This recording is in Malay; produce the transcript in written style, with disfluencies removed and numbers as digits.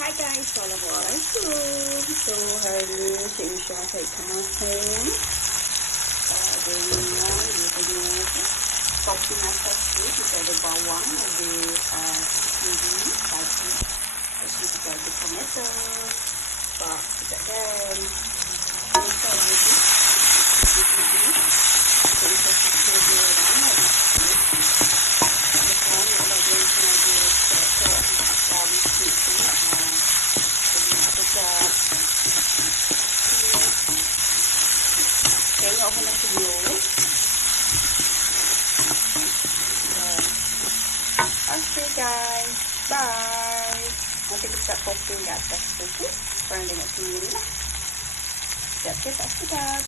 Hai guys, Assalamualaikum. So hari ni Cik Misya masak ikan masin. Dia punya topping atas tu kita ada bawang, ada cili, padu. Lepas tu kita ada tomato. Sebab sekejap kan. Misya lagi. Cik Misya suka dia ramai. Tengok pun nak video. Okay guys, bye. Nanti kita topping di atas tu, korang tengok sendiri lah. Siap-siap sedap.